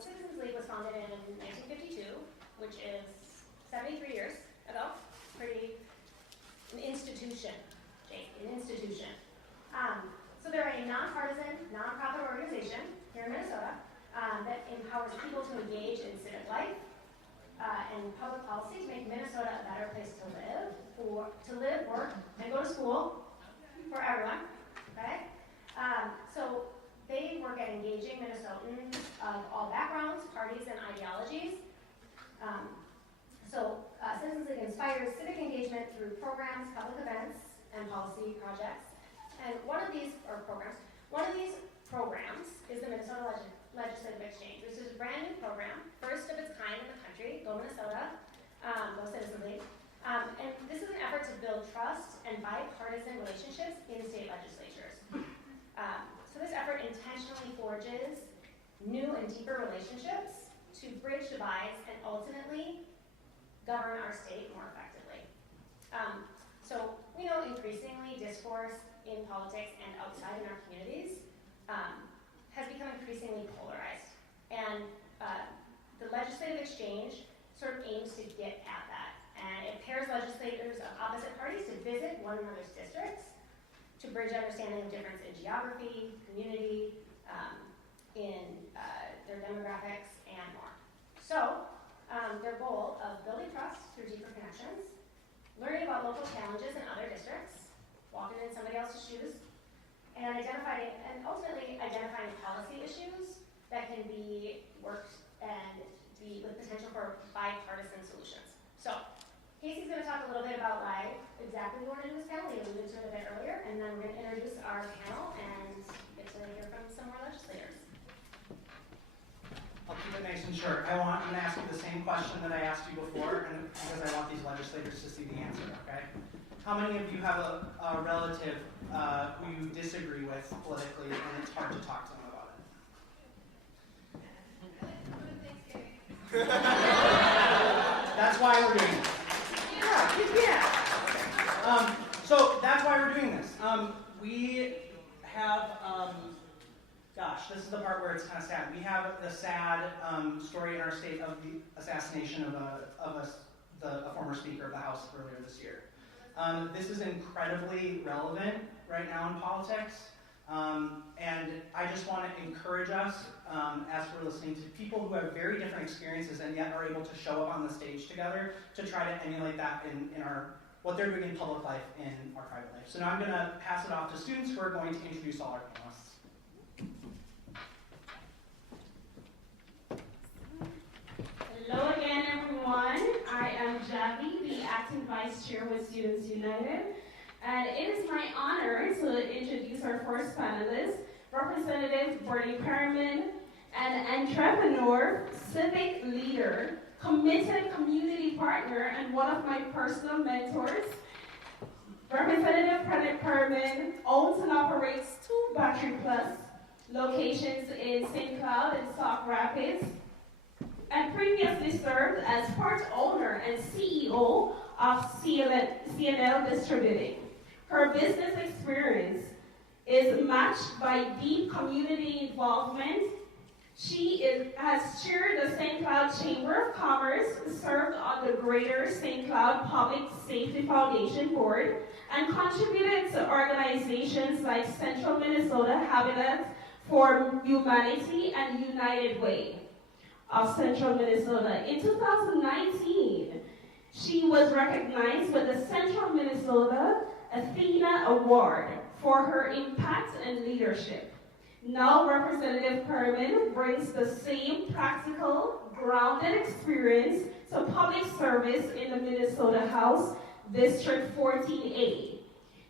Citizens League was founded in 1952, which is 73 years ago. Pretty an institution, Jake, an institution. So they're a nonpartisan, nonprofit organization here in Minnesota that empowers people to engage in civic life and public policy to make Minnesota a better place to live, work, and go to school for everyone. Okay? So they work at engaging Minnesotans of all backgrounds, parties, and ideologies. Citizens League inspires civic engagement through programs, public events, and policy projects. And one of these programs is the Minnesota Legislative Exchange, which is a brand new program, first of its kind in the country. Go Minnesota, go Citizens League. And this is an effort to build trust and bipartisan relationships in state legislatures. So this effort intentionally forges new and deeper relationships to bridge divides and ultimately govern our state more effectively. So we know increasingly discourse in politics and outside in our communities has become increasingly polarized. And the legislative exchange sort of aims to get at that. And it pairs legislators of opposite parties to visit one another's districts to bridge understanding of difference in geography, community, in their demographics, and more. So, their goal of building trust through deeper connections, learning about local challenges in other districts, walking in somebody else's shoes, and ultimately identifying policy issues that can be worked and be with potential for bipartisan solutions. So, Casey's going to talk a little bit about why exactly we want to do this panel. He alluded to it a bit earlier, and then we're going to introduce our panel and get to hear from some more legislators. I'll keep it nice and short. I'm going to ask you the same question that I asked you before, and because I want these legislators to see the answer, okay? How many of you have a relative who you disagree with politically, and it's hard to talk to them about it? That's why we're doing this. Yeah. So that's why we're doing this. We have, this is the part where it's kind of sad. We have the sad story in our state of the assassination of a former Speaker of the House earlier this year. This is incredibly relevant right now in politics. And I just want to encourage us, as we're listening to people who have very different experiences and yet are able to show up on the stage together, to try to emulate that in what they're doing in public life in our private life. So now I'm going to pass it off to students who are going to introduce all our panelists. Hello again, everyone. I am Javi, the acting vice chair with Students United. And it is my honor to introduce our first panelist, Representative Perryman, an entrepreneur, civic leader, committed community partner, and one of my personal mentors. Representative Perryman owns and operates 2 Battery Plus locations in St. Cloud and Sauk Rapids, and previously served as part owner and CEO of CNL Distributing. Her business experience is matched by deep community involvement. She has chaired the St. Cloud Chamber of Commerce, served on the Greater St. Cloud Public Safety Foundation Board, and contributed to organizations like Central Minnesota Habitat for Humanity and United Way of Central Minnesota. In 2019, she was recognized with the Central Minnesota Athena Award for her impact and leadership. Now Representative Perryman brings the same practical, grounded experience to public service in the Minnesota House, District 14A.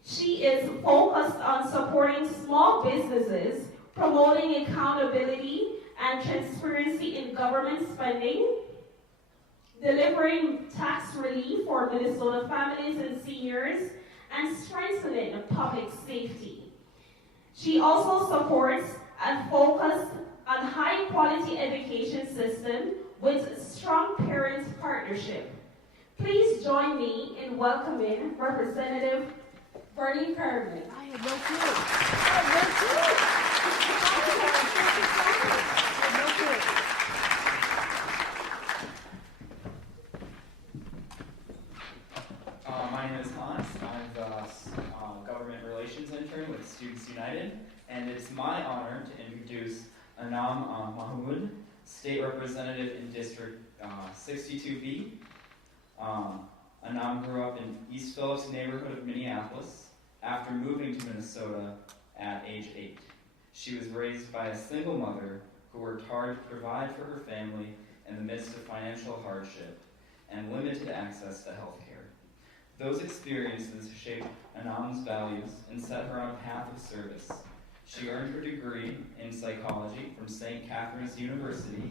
She is focused on supporting small businesses, promoting accountability and transparency in government spending, delivering tax relief for Minnesota families and seniors, and strengthening public safety. She also supports and focuses on high-quality education system with strong parents partnership. Please join me in welcoming Representative Perryman. I had no clue. I had no clue. United, and it's my honor to introduce Anquam Mahamoud, State Representative in District 62B. Anquam grew up in East Phillips neighborhood of Minneapolis after moving to Minnesota at age 8. She was raised by a single mother who worked hard to provide for her family in the midst of financial hardship and limited access to health care. Those experiences shaped Anquam's values and set her on a path of service. She earned her degree in psychology from St. Catherine's University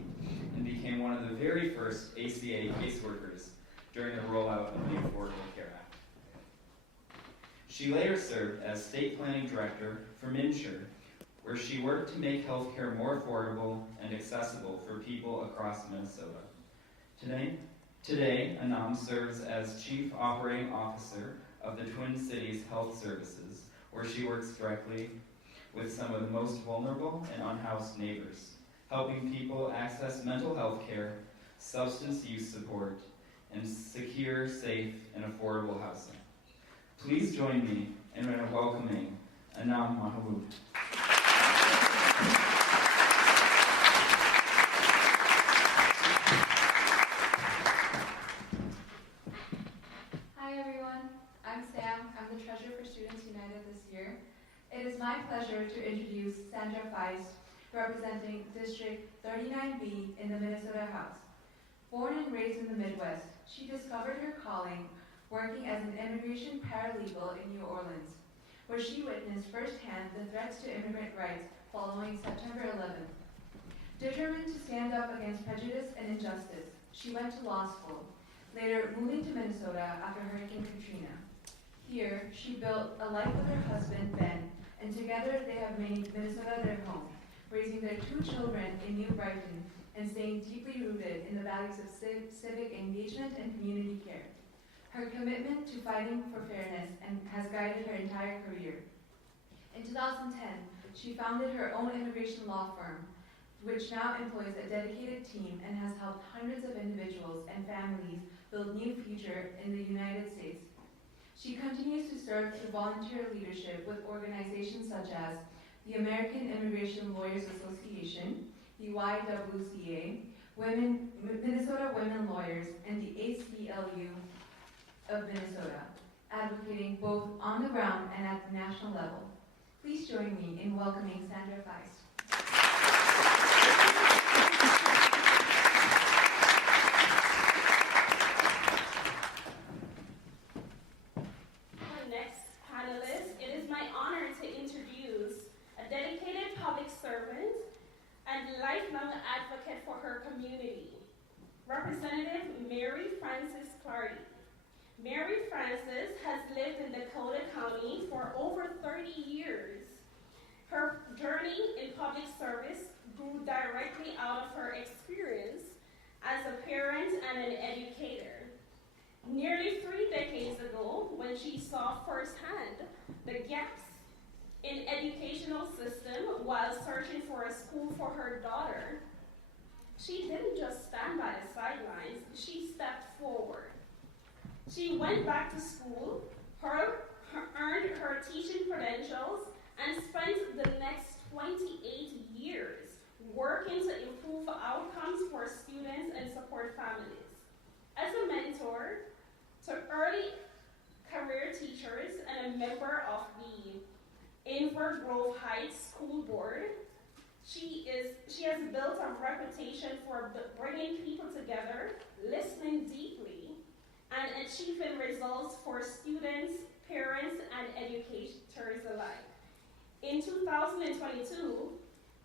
and became one of the very first ACA caseworkers during the rollout of the Affordable Care Act. She later served as State Planning Director for MNsure, where she worked to make healthcare more affordable and accessible for people across Minnesota. Today, Anquam serves as Chief Operating Officer of the Twin Cities Health Services, where she works directly with some of the most vulnerable and unhoused neighbors, helping people access mental health care, substance use support, and secure, safe, and affordable housing. Please join me in welcoming Anquam Mahamoud. Hi everyone, I'm Sam. I'm the Treasurer for Students United this year. It is my pleasure to introduce Sandra Feist, representing District 39B in the Minnesota House. Born and raised in the Midwest, she discovered her calling working as an immigration paralegal in New Orleans, where she witnessed firsthand the threats to immigrant rights following September 11th. Determined to stand up against prejudice and injustice, she went to law school, later moving to Minnesota after Hurricane Katrina. Here, she built a life with her husband, Ben, and together they have made Minnesota their home, raising their 2 children in New Brighton and staying deeply rooted in the values of civic engagement and community care. Her commitment to fighting for fairness has guided her entire career. In 2010, she founded her own immigration law firm, which now employs a dedicated team and has helped hundreds of individuals and families build new future in the United States. She continues to serve through volunteer leadership with organizations such as the American Immigration Lawyers Association, the YWCA, Minnesota Women Lawyers, and the ACLU of Minnesota, advocating both on the ground and at the national level. Please join me in welcoming Sandra Feist. Our next panelist, it is my honor to introduce a dedicated public servant and lifelong advocate for her community, Representative Mary Frances Clardy. Mary Frances has lived in Dakota County for over 30 years. Her journey in public service grew directly out of her experience as a parent and an educator. Nearly 3 decades ago, when she saw firsthand the gaps in educational system while searching for a school for her daughter, she didn't just stand by the sidelines, she stepped forward. She went back to school, earned her teaching credentials, and spent the next 28 years working to improve outcomes for students and support families. As a mentor to early career teachers and a member of the Inver Grove Heights School Board, she has built a reputation for bringing people together, listening deeply, and achieving results for students, parents, and educators alike. In 2022,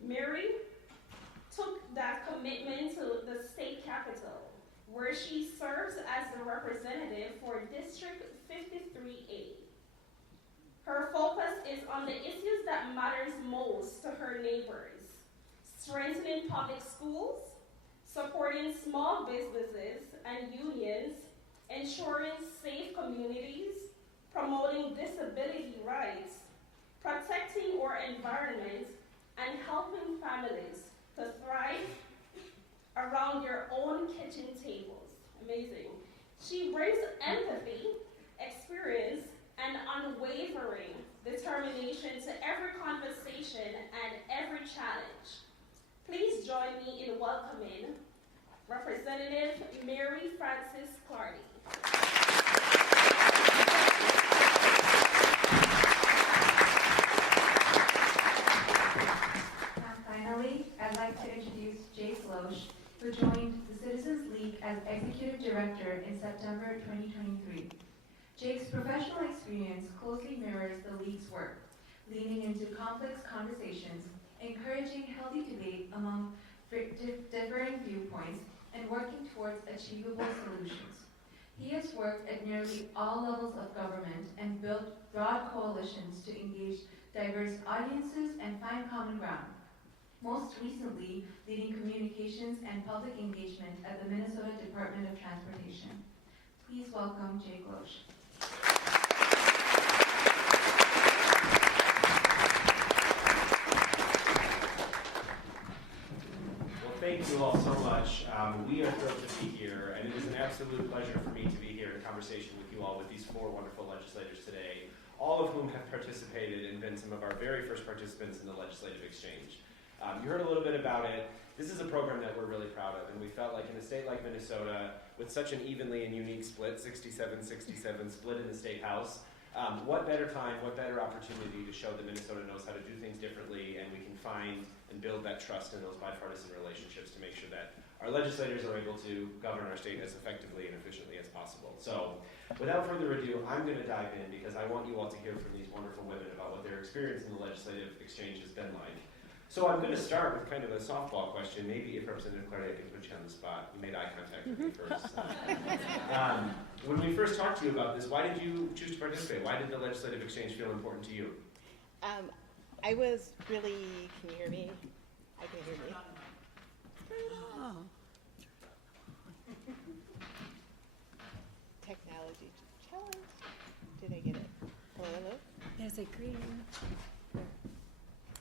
Mary took that commitment to the state capitol, where she serves as the representative for District 53A. Her focus is on the issues that matters most to her neighbors: strengthening public schools, supporting small businesses and unions, ensuring safe communities, promoting disability rights, protecting our environment, and helping families to thrive around their own kitchen tables. Amazing. She brings empathy, experience, and unwavering determination to every conversation and every challenge. Please join me in welcoming Representative Mary Frances Clardy. Finally, I'd like to introduce Jake Loesch, who joined the Citizens League as Executive Director in September 2023. Jake's professional experience closely mirrors the League's work, leaning into complex conversations, encouraging healthy debate among differing viewpoints, and working towards achievable solutions. He has worked at nearly all levels of government and built broad coalitions to engage diverse audiences and find common ground. Most recently, leading communications and public engagement at the Minnesota Department of Transportation. Please welcome Jake Loesch. Well, thank you all so much. We are thrilled to be here, and it is an absolute pleasure for me to be here in conversation with you all, with these four wonderful legislators today, all of whom have participated and been some of our very first participants in the legislative exchange. You heard a little bit about it. This is a program that we're really proud of, and we felt like in a state like Minnesota, with such an evenly and unique split, 67-67 split in the state house, what better time, what better opportunity to show that Minnesota knows how to do things differently, and we can find and build that trust in those bipartisan relationships to make sure that our legislators are able to govern our state as effectively and efficiently as possible. So, without further ado, I'm going to dive in because I want you all to hear from these wonderful women about what their experience in the legislative exchange has been like. So I'm going to start with kind of a softball question. Maybe if Representative Clardy, I can put you on the spot. You made eye contact with me first. When we first talked to you about this, why did you choose to participate? Why did the legislative exchange feel important to you? I was really, can you hear me? I can hear me. Oh. Technology challenge. Did I get it? Hello? There's a green.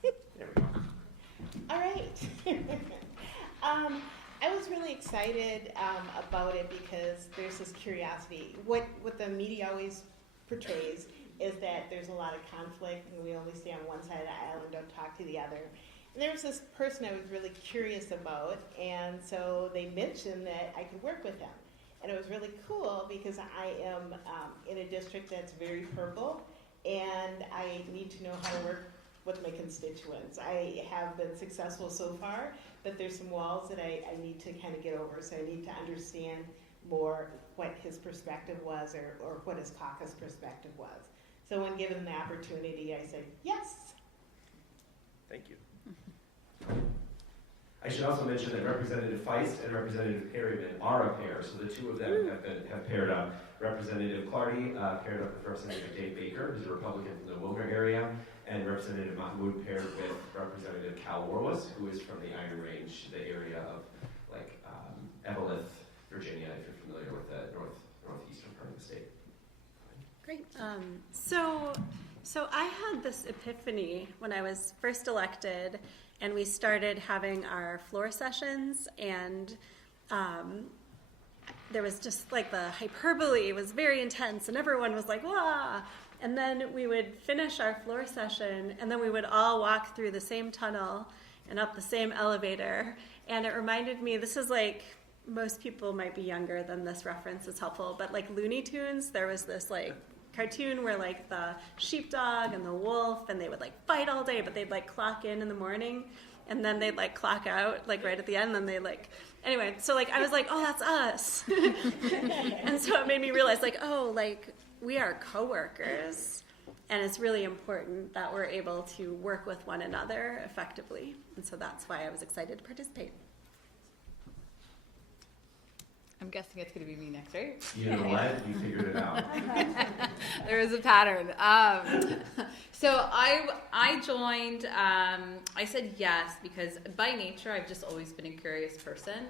There we go. All right. I was really excited about it because there's this curiosity. What the media always portrays is that there's a lot of conflict and we only stay on one side of the aisle and don't talk to the other. And there was this person I was really curious about, and so they mentioned that I could work with them. And it was really cool because I am in a district that's very purple, and I need to know how to work with my constituents. I have been successful so far, but there's some walls that I need to kind of get over. So I need to understand more what his perspective was or what his caucus perspective was. So when given the opportunity, I said, yes. Thank you. I should also mention that Representative Feist and Representative Perryman are a pair, so the two of them have paired up. Representative Clardy paired up with Representative Dave Baker, who's a Republican from the Wilmer area, and Representative Mahamoud paired with Representative Cal Warwas, who is from the Iron Range, the area of Evelyn, Virginia, if you're familiar with the northeastern part of the state. Great. So I had this epiphany when I was first elected, and we started having our floor sessions, and there was just like the hyperbole was very intense, and everyone was like, "Wah!" And then we would finish our floor session, and then we would all walk through the same tunnel and up the same elevator. And it reminded me, this is like, most people might be younger than this reference is helpful, but like Looney Tunes, there was this like cartoon where like the sheepdog and the wolf, and they would like fight all day, but they'd like clock in the morning, and then they'd like clock out like right at the end, and they like, anyway, so like I was like, oh, that's us. And so it made me realize like, oh, like we are coworkers, and it's really important that we're able to work with one another effectively. And so that's why I was excited to participate. I'm guessing it's going to be me next, right? You know what? You figured it out. There is a pattern. So I joined, I said yes because by nature I've just always been a curious person.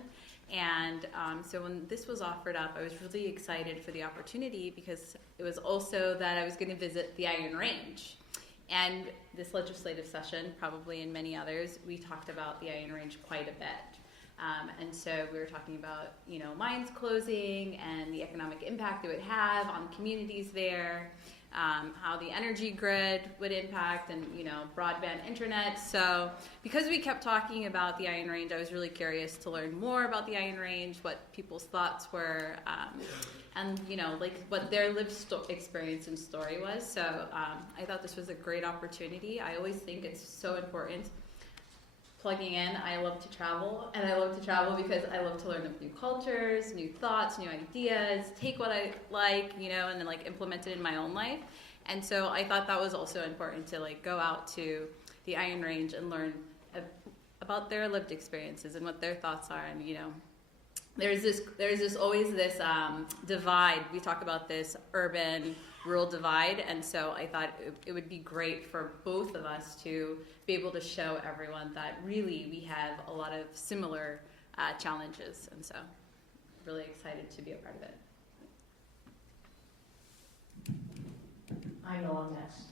And so when this was offered up, I was really excited for the opportunity because it was also that I was going to visit the Iron Range. And this legislative session, probably in many others, we talked about the Iron Range quite a bit. And so we were talking about, mines closing and the economic impact it would have on communities there. how the energy grid would impact, and broadband internet. So because we kept talking about the Iron Range, I was really curious to learn more about the Iron Range, what people's thoughts were, and like what their lived experience and story was. So I thought this was a great opportunity. I always think it's so important. Plugging in, I love to travel, and I love to travel because I love to learn of new cultures, new thoughts, new ideas, take what I like, and then like implement it in my own life. And so I thought that was also important to like go out to the Iron Range and learn about their lived experiences and what their thoughts are. And there's always this divide. We talk about this urban-rural divide, and so I thought it would be great for both of us to be able to show everyone that really we have a lot of similar challenges, and so really excited to be a part of it. I know I'm next.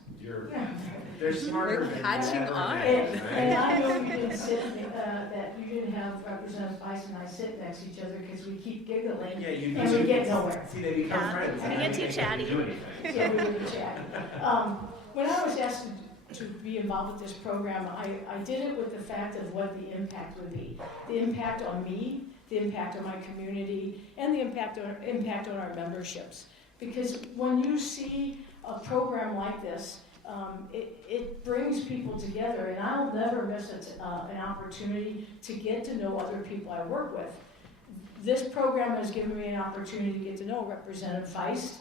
They're smarter. We're catching on. And I know you didn't that you didn't have Representative Feist and I sit next to each other because we keep giggling and we get nowhere. See, they become friends. We get too chatty. Yeah, we get chatty. When I was asked to be involved with this program, I did it with the fact of what the impact would be. The impact on me, the impact on my community, and the impact on our memberships. Because when you see a program like this, it brings people together, and I'll never miss an opportunity to get to know other people I work with. This program has given me an opportunity to get to know Representative Feist,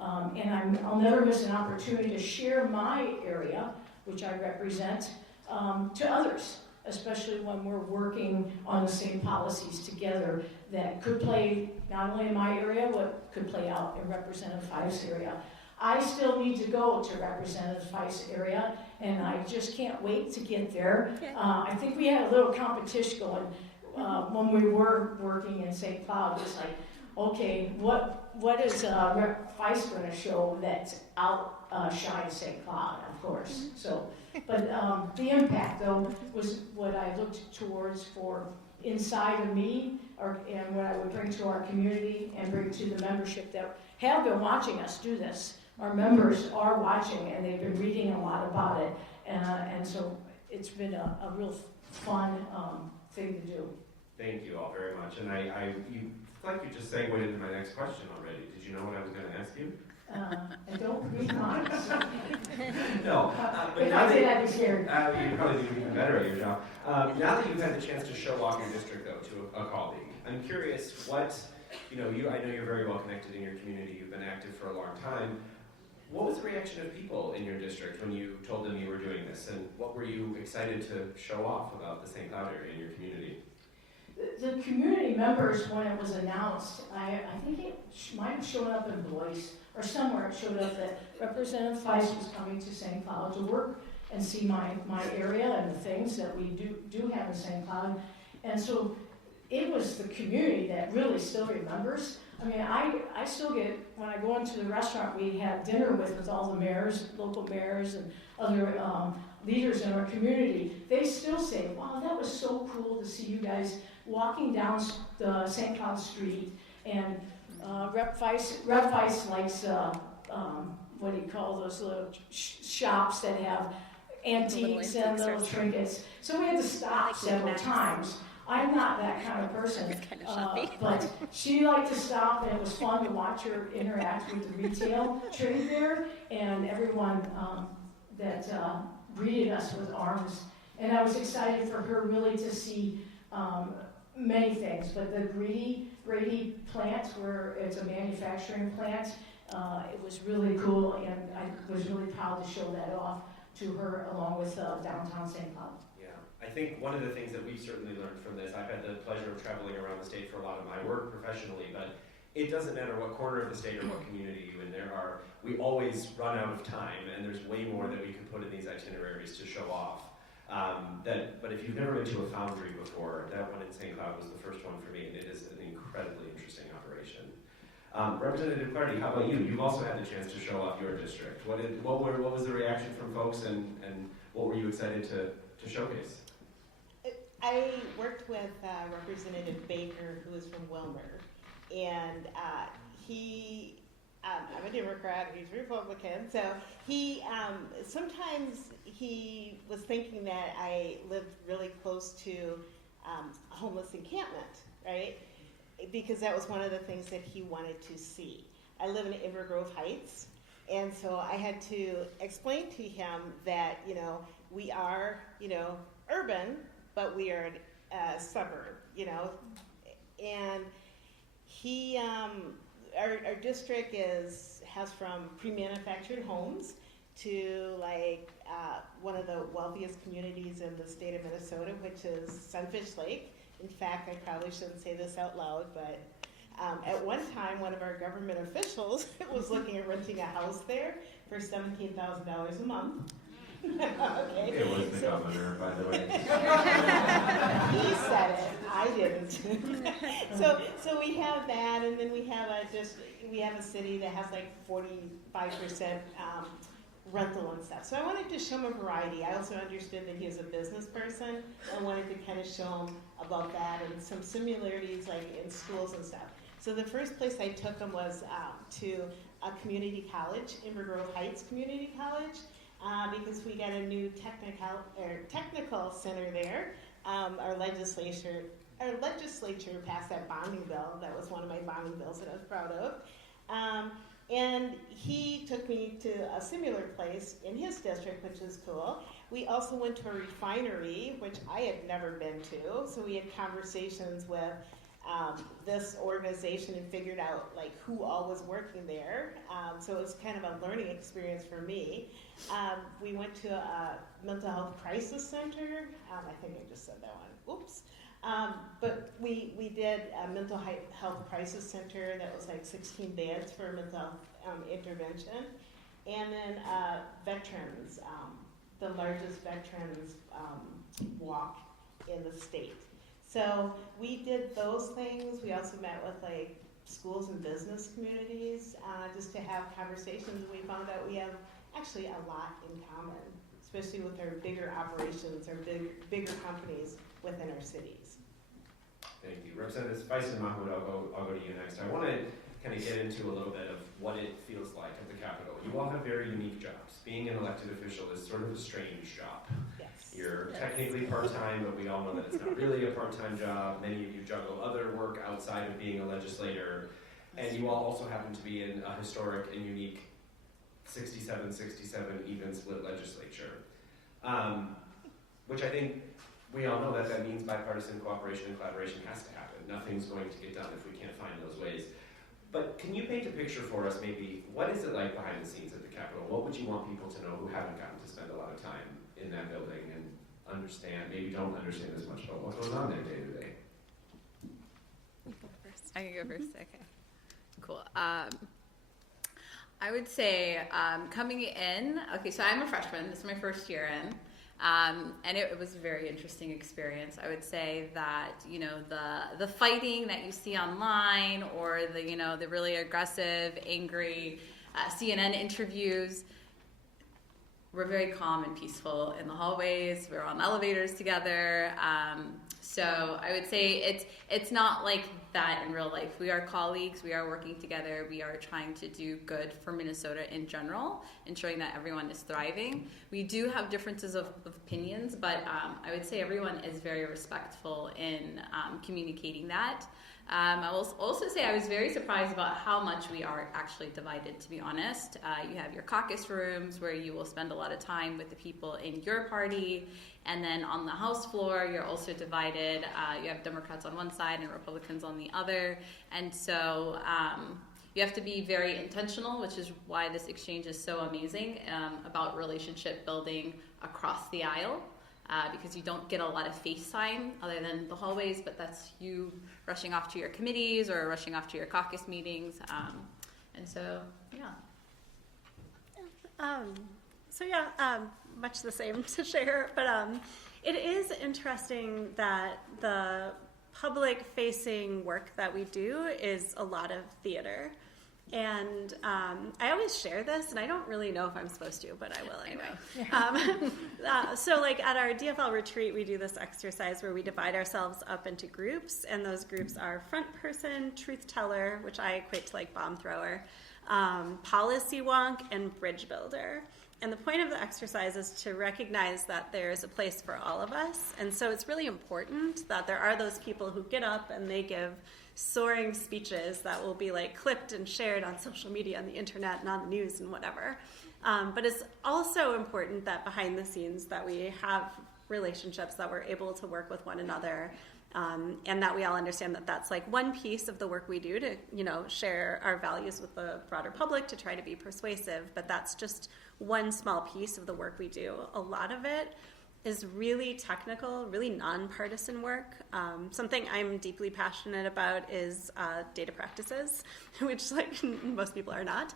and I'll never miss an opportunity to share my area, which I represent, to others, especially when we're working on the same policies together that could play not only in my area, but could play out in Representative Feist's area. I still need to go to Representative Feist's area, and I just can't wait to get there. I think we had a little competition going when we were working in St. Cloud. It's like, okay, what is Rep. Feist going to show that's outshines St. Cloud, of course. So, but the impact, though, was what I looked towards for inside of me, and what I would bring to our community and bring to the membership that have been watching us do this. Our members are watching, and they've been reading a lot about it, and so it's been a real fun thing to do. Thank you all very much. And you like you just segued into my next question already. Did you know what I was going to ask you? I don't read minds. So. No, but if now I did, that I'd be scared. you probably do even better at your job. Now that you've had the chance to show off your district, though, to a colleague, I'm curious what I know you're very well connected in your community. You've been active for a long time. What was the reaction of people in your district when you told them you were doing this, and what were you excited to show off about the St. Cloud area in your community? The community members, when it was announced, I think it might have shown up in Boise or somewhere. It showed up that Representative Feist was coming to St. Cloud to work and see my area and the things that we do have in St. Cloud. And so it was the community that really still remembers. I mean, I still get, when I go into the restaurant we have dinner with all the mayors, local mayors and other leaders in our community, they still say, wow, that was so cool to see you guys walking down the St. Cloud Street, and Rep. Feist likes, what do you call those little shops that have antiques and little trinkets. So we had to stop several times. I'm not that kind of person, but she liked to stop, and it was fun to watch her interact with the retail trade there, and everyone that greeted us with arms. And I was excited for her really to see many things, but the Grady plant, where it's a manufacturing plant, it was really cool, and I was really proud to show that off to her along with downtown St. Cloud. I think one of the things that we've certainly learned from this, I've had the pleasure of traveling around the state for a lot of my work professionally, but it doesn't matter what corner of the state or what community you're in, we always run out of time, and there's way more that we could put in these itineraries to show off. But if you've never been to a foundry before, that one in St. Cloud was the first one for me, and it is an incredibly interesting operation. Representative Clardy, how about you? You've also had the chance to show off your district. What was the reaction from folks, and what were you excited to showcase? I worked with Representative Baker, who is from Wilmer, and he I'm a Democrat, he's Republican, so he, sometimes he was thinking that I lived really close to a homeless encampment, right? Because that was one of the things that he wanted to see. I live in Invergrove Heights, and so I had to explain to him that, you know, we are, you know, urban, but we are a suburb, you know, and he, our district has from pre-manufactured homes to like one of the wealthiest communities in the state of Minnesota, which is Sunfish Lake. In fact, I probably shouldn't say this out loud, but at one time, one of our government officials was looking at renting a house there for $17,000 a month. Okay. It was the governor, by the way. He said it. I didn't. so we have that, and then we have a city that has like 45% rental and stuff. So I wanted to show him a variety. I also understood that he was a business person, and wanted to kind of show him about that and some similarities like in schools and stuff. So the first place I took him was to a community college, Invergrove Heights Community College. Because we got a new technical center there. Our legislature passed that bonding bill. That was one of my bonding bills that I was proud of. And he took me to a similar place in his district, which is cool. We also went to a refinery, which I had never been to. So we had conversations with this organization and figured out like who all was working there. So it was kind of a learning experience for me. We went to a mental health crisis center. I think I just said that one. Oops. But we did a mental health crisis center that was like 16 beds for mental health intervention. And then veterans, the largest veterans walk in the state. So we did those things. We also met with like schools and business communities just to have conversations. We found out we have actually a lot in common, especially with our bigger operations or bigger companies within our cities. Thank you. Representatives Feist and Mahamoud, I'll go to you next. I want to kind of get into a little bit of what it feels like at the Capitol. You all have very unique jobs. Being an elected official is sort of a strange job. Yes. You're technically part-time, but we all know that it's not really a part-time job. Many of you juggle other work outside of being a legislator. And you all also happen to be in a historic and unique 67 even split legislature. Which I think we all know that means bipartisan cooperation and collaboration has to happen. Nothing's going to get done if we can't find those ways. But can you paint a picture for us, maybe, what is it like behind the scenes at the Capitol? What would you want people to know who haven't gotten to spend a lot of time in that building and understand, maybe don't understand as much about what goes on there day to day? I can go first. Okay. Cool. I would say coming in, okay, so I'm a freshman. This is my first year in. And it was a very interesting experience. I would say that, you know, the fighting that you see online or the, you know, the really aggressive, angry CNN interviews were very calm and peaceful in the hallways. We were on elevators together. So I would say it's not like that in real life. We are colleagues. We are working together. We are trying to do good for Minnesota in general, ensuring that everyone is thriving. We do have differences of opinions, but I would say everyone is very respectful in communicating that. I will also say I was very surprised about how much we are actually divided, to be honest. You have your caucus rooms where you will spend a lot of time with the people in your party, and then on the House floor, you're also divided. You have Democrats on one side and Republicans on the other, and so you have to be very intentional, which is why this exchange is so amazing, about relationship building across the aisle. Because you don't get a lot of face time other than the hallways, but that's you rushing off to your committees or rushing off to your caucus meetings. And so, yeah. Much the same to share, but it is interesting that the public-facing work that we do is a lot of theater. And I always share this, and I don't really know if I'm supposed to, but I will anyway. So like at our DFL retreat, we do this exercise where we divide ourselves up into groups, and those groups are front person, truth teller, which I equate to like bomb thrower, policy wonk, and bridge builder. And the point of the exercise is to recognize that there's a place for all of us. And so it's really important that there are those people who get up and they give soaring speeches that will be like clipped and shared on social media and the internet and on the news and whatever. But it's also important that behind the scenes that we have relationships, that we're able to work with one another, and that we all understand that that's like one piece of the work we do to, share our values with the broader public, to try to be persuasive, but that's just one small piece of the work we do. A lot of it is really technical, really nonpartisan work. Something I'm deeply passionate about is data practices, which most people are not.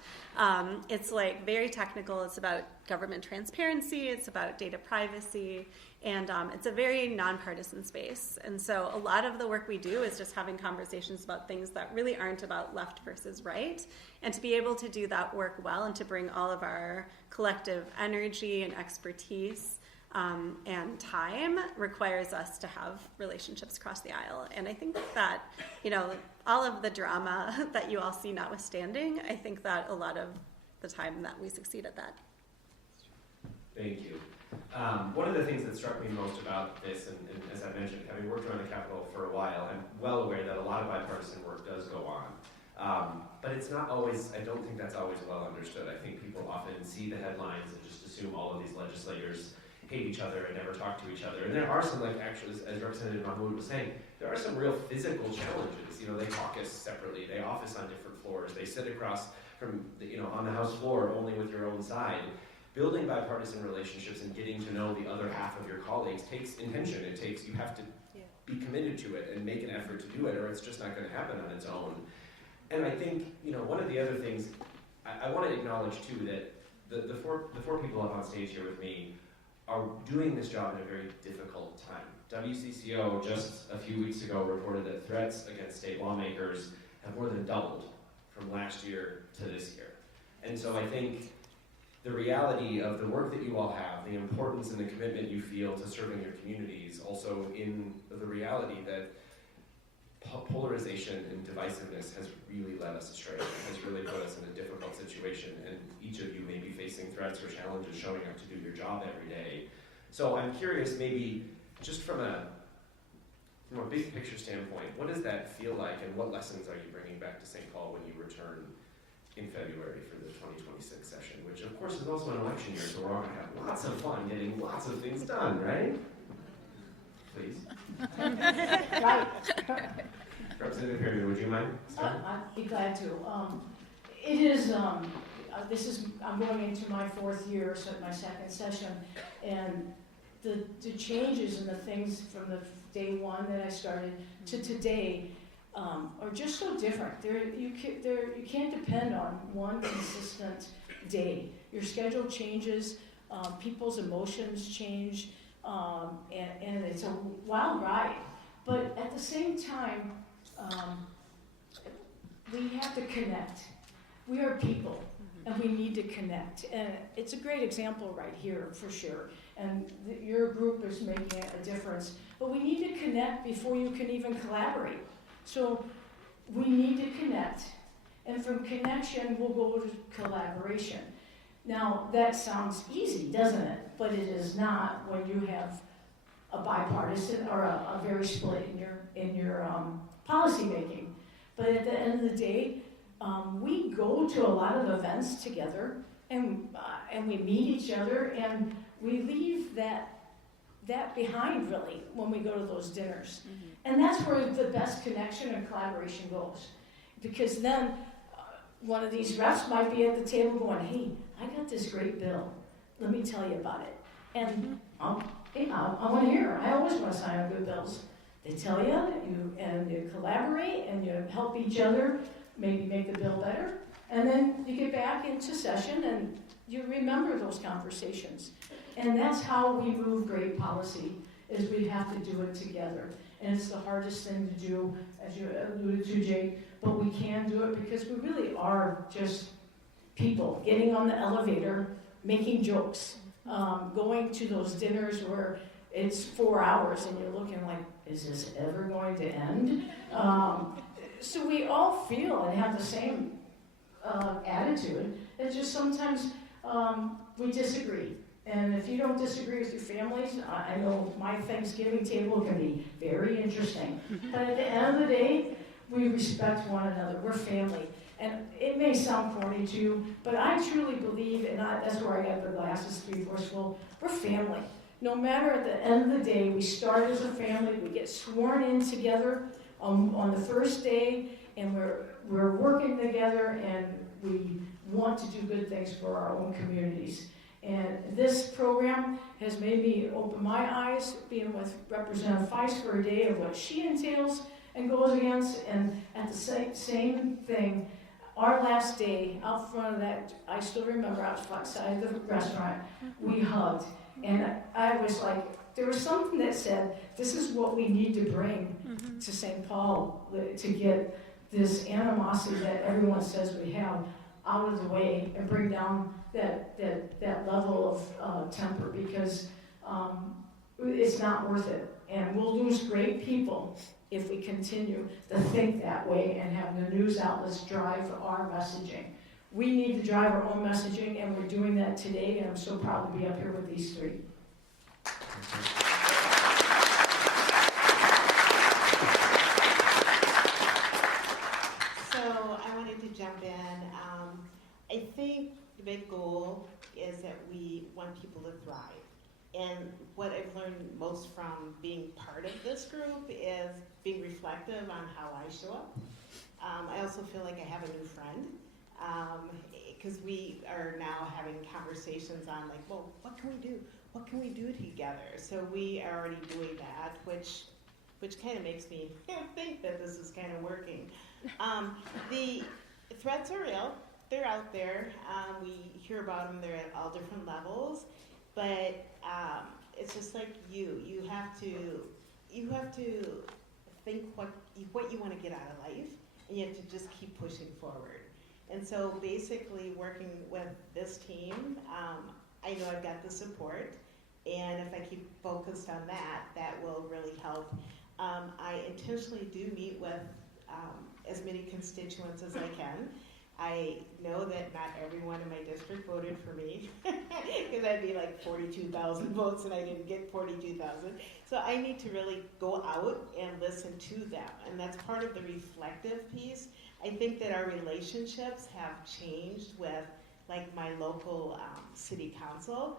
It's very technical. It's about government transparency. It's about data privacy. And it's a very nonpartisan space. And so a lot of the work we do is just having conversations about things that really aren't about left versus right. And to be able to do that work well and to bring all of our collective energy and expertise and time requires us to have relationships across the aisle. And I think that, all of the drama that you all see notwithstanding, I think that a lot of the time that we succeed at that. Thank you. One of the things that struck me most about this, and as I mentioned, having worked around the Capitol for a while, I'm well aware that a lot of bipartisan work does go on. But it's not always, I don't think that's always well understood. I think people often see the headlines and just assume all of these legislators hate each other and never talk to each other. And there are some, actually, as Representative Mahamoud was saying, there are some real physical challenges. They caucus separately, they office on different floors, they sit across from, on the House floor only with your own side. Building bipartisan relationships and getting to know the other half of your colleagues takes intention. You have to be committed to it and make an effort to do it, or it's just not going to happen on its own. And I think, one of the other things, I want to acknowledge too that the four people up on stage here with me are doing this job in a very difficult time. WCCO just a few weeks ago reported that threats against state lawmakers have more than doubled from last year to this year. And so I think the reality of the work that you all have, the importance and the commitment you feel to serving your communities, also in the reality that polarization and divisiveness has really led us astray, has really put us in a difficult situation, and each of you may be facing threats or challenges showing up to do your job every day. So I'm curious, maybe just from a big picture standpoint, what does that feel like, and what lessons are you bringing back to St. Paul when you return in February for the 2026 session, which of course is also an election year, so we're all going to have lots of fun getting lots of things done, right? Please. Right. Representative Perryman, would you mind starting? I'd be glad to. It is, I'm going into my fourth year, so my second session, and the changes and the things from the day one that I started to today are just so different. You can't depend on one consistent day. Your schedule changes, people's emotions change, and it's a wild ride. But at the same time, we have to connect. We are people, and we need to connect. And it's a great example right here, for sure. And your group is making a difference. But we need to connect before you can even collaborate. So we need to connect. And from connection, we'll go to collaboration. Now, that sounds easy, doesn't it? But it is not when you have a bipartisan or a very split in your policy making. But at the end of the day, we go to a lot of events together, and we meet each other, and we leave that behind, really, when we go to those dinners. Mm-hmm. And that's where the best connection and collaboration goes. Because then one of these reps might be at the table going, hey, I got this great bill. Let me tell you about it. And I want to hear. I always want to sign on good bills. They tell you, you collaborate, and you help each other, maybe make the bill better. And then you get back into session, and you remember those conversations. And that's how we move great policy, is we have to do it together. And it's the hardest thing to do, as you alluded to, Jake, but we can do it because we really are just people getting on the elevator, making jokes, going to those dinners where it's 4 hours and you're looking like, is this ever going to end? So we all feel and have the same attitude. It's just sometimes we disagree. And if you don't disagree with your families, I know my Thanksgiving table can be very interesting. But at the end of the day, we respect one another. We're family. And it may sound corny to you, but I truly believe, and that's where I got the glasses 3/4 full, we're family. No matter at the end of the day, we start as a family, we get sworn in together on the first day, and we're working together, and we want to do good things for our own communities. And this program has made me open my eyes, being with Representative Feist for a day of what she entails and goes against, and at the same thing, our last day out front of that, I still remember outside of the restaurant, we hugged. And I was like, there was something that said, this is what we need to bring to St. Paul to get this animosity that everyone says we have out of the way and bring down that level of temper, because it's not worth it. And we'll lose great people if we continue to think that way and have the news outlets drive our messaging. We need to drive our own messaging, and we're doing that today, and I'm so proud to be up here with these three. So I wanted to jump in. I think the big goal is that we want people to thrive. And what I've learned most from being part of this group is being reflective on how I show up. I also feel like I have a new friend, because we are now having conversations on like, well, what can we do? What can we do together? So we are already doing that, which kind of makes me think that this is kind of working. The threats are real. They're out there. We hear about them. They're at all different levels. But it's just like you have to think what you want to get out of life, and you have to just keep pushing forward. And so basically working with this team, I know I've got the support, and if I keep focused on that, that will really help. I intentionally do meet with as many constituents as I can. I know that not everyone in my district voted for me, because I'd be like 42,000 votes and I didn't get 42,000. So I need to really go out and listen to them, and that's part of the reflective piece. I think that our relationships have changed with like my local city council.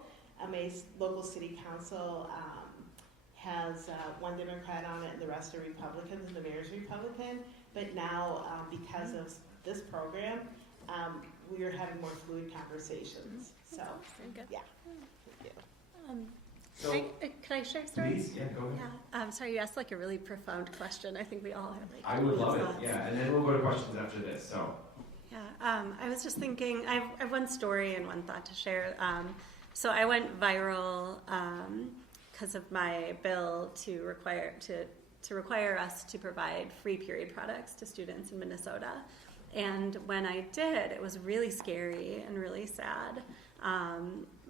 My local city council has one Democrat on it and the rest are Republicans, and the mayor's Republican. But now, because of this program, we are having more fluid conversations. So, yeah. So, can I share a story? please, yeah, go ahead. Yeah. Sorry, you asked like a really profound question. I think we all have like. I would love it, thoughts. yeah, and then we'll go to questions after this, so. Yeah, I was just thinking, I have one story and one thought to share. So I went viral because of my bill to require us to provide free period products to students in Minnesota. And when I did, it was really scary and really sad.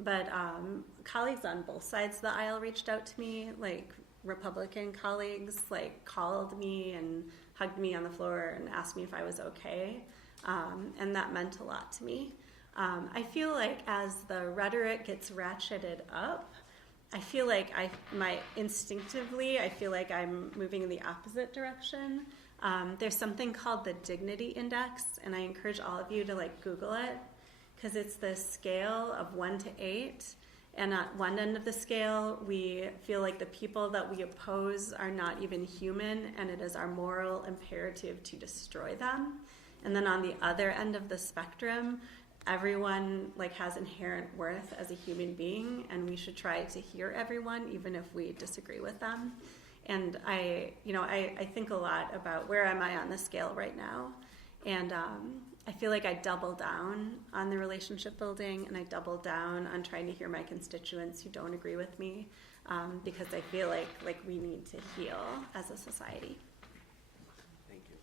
But colleagues on both sides of the aisle reached out to me, like Republican colleagues, like called me and hugged me on the floor and asked me if I was okay. And that meant a lot to me. I feel like as the rhetoric gets ratcheted up, I feel like instinctively, I feel like I'm moving in the opposite direction. There's something called the Dignity Index, and I encourage all of you to like Google it, because it's the scale of 1 to 8. And at one end of the scale, we feel like the people that we oppose are not even human, and it is our moral imperative to destroy them. And then on the other end of the spectrum, everyone like has inherent worth as a human being, and we should try to hear everyone, even if we disagree with them. And I think a lot about where am I on the scale right now, and I feel like I double down on the relationship building, and I double down on trying to hear my constituents who don't agree with me, because I feel like we need to heal as a society. Thank you.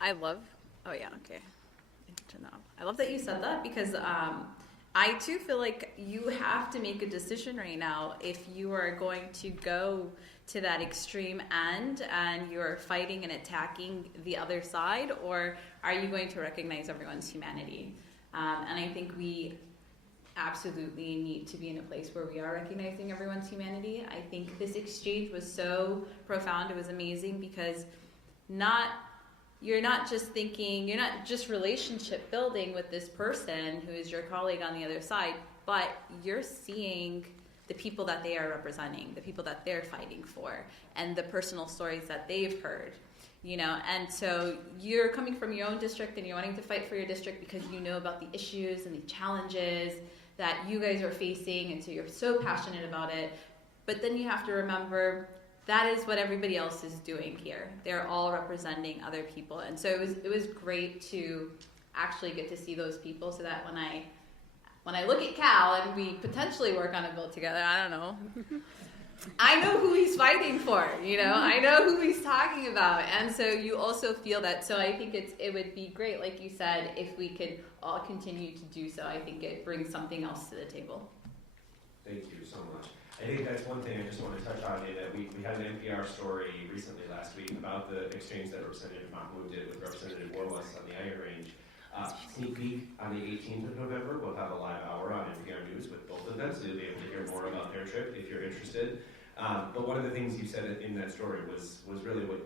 I love that you said that, because I too feel like you have to make a decision right now if you are going to go to that extreme end and you're fighting and attacking the other side, or are you going to recognize everyone's humanity? And I think we absolutely need to be in a place where we are recognizing everyone's humanity. I think this exchange was so profound. It was amazing because you're not just relationship building with this person who is your colleague on the other side, but you're seeing the people that they are representing, the people that they're fighting for, and the personal stories that they've heard. And so you're coming from your own district and you're wanting to fight for your district because you know about the issues and the challenges that you guys are facing, and so you're so passionate about it. But then you have to remember that is what everybody else is doing here. They're all representing other people. And so it was great to actually get to see those people, so that when I look at Cal and we potentially work on a bill together, I don't know, I know who he's fighting for, I know who he's talking about. And so you also feel that. So I think it would be great, like you said, if we could all continue to do so. I think it brings something else to the table. Thank you so much. I think that's one thing I just want to touch on, is that we had an NPR story recently last week about the exchange that Representative Mahamoud did with Representative Warless on the Iron Range. Sneak peek, on the 18th of November, we'll have a live hour on NPR News with both of them, so you'll be able to hear more about their trip if you're interested. But one of the things you said in that story was really what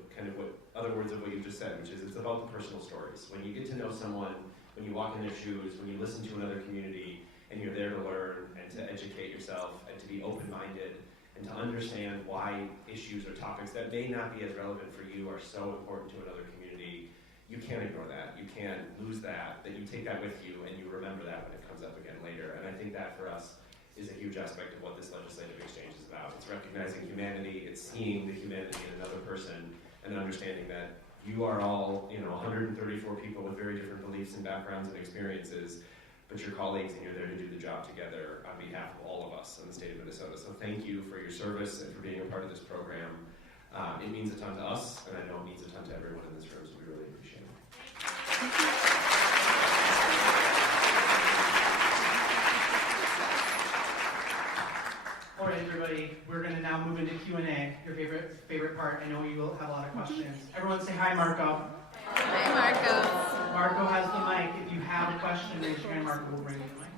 other words of what you just said, which is it's about the personal stories. When you get to know someone, when you walk in their shoes, when you listen to another community, and you're there to learn and to educate yourself and to be open-minded and to understand why issues or topics that may not be as relevant for you are so important to another community, you can't ignore that. You can't lose that you take that with you and you remember that when it comes up again later. And I think that for us is a huge aspect of what this legislative exchange is about. It's recognizing humanity, it's seeing the humanity in another person, and understanding that you are all, 134 people with very different beliefs and backgrounds and experiences, but you're colleagues and you're there to do the job together on behalf of all of us in the state of Minnesota. So thank you for your service and for being a part of this program. It means a ton to us, and I know it means a ton to everyone in this room, so we really appreciate it. All right, everybody, we're going to now move into Q&A, your favorite part. I know you will have a lot of questions. Everyone say hi, Marco. Hi, Marco. Marco has the mic. If you have a question, raise your hand. Marco will bring you the mic.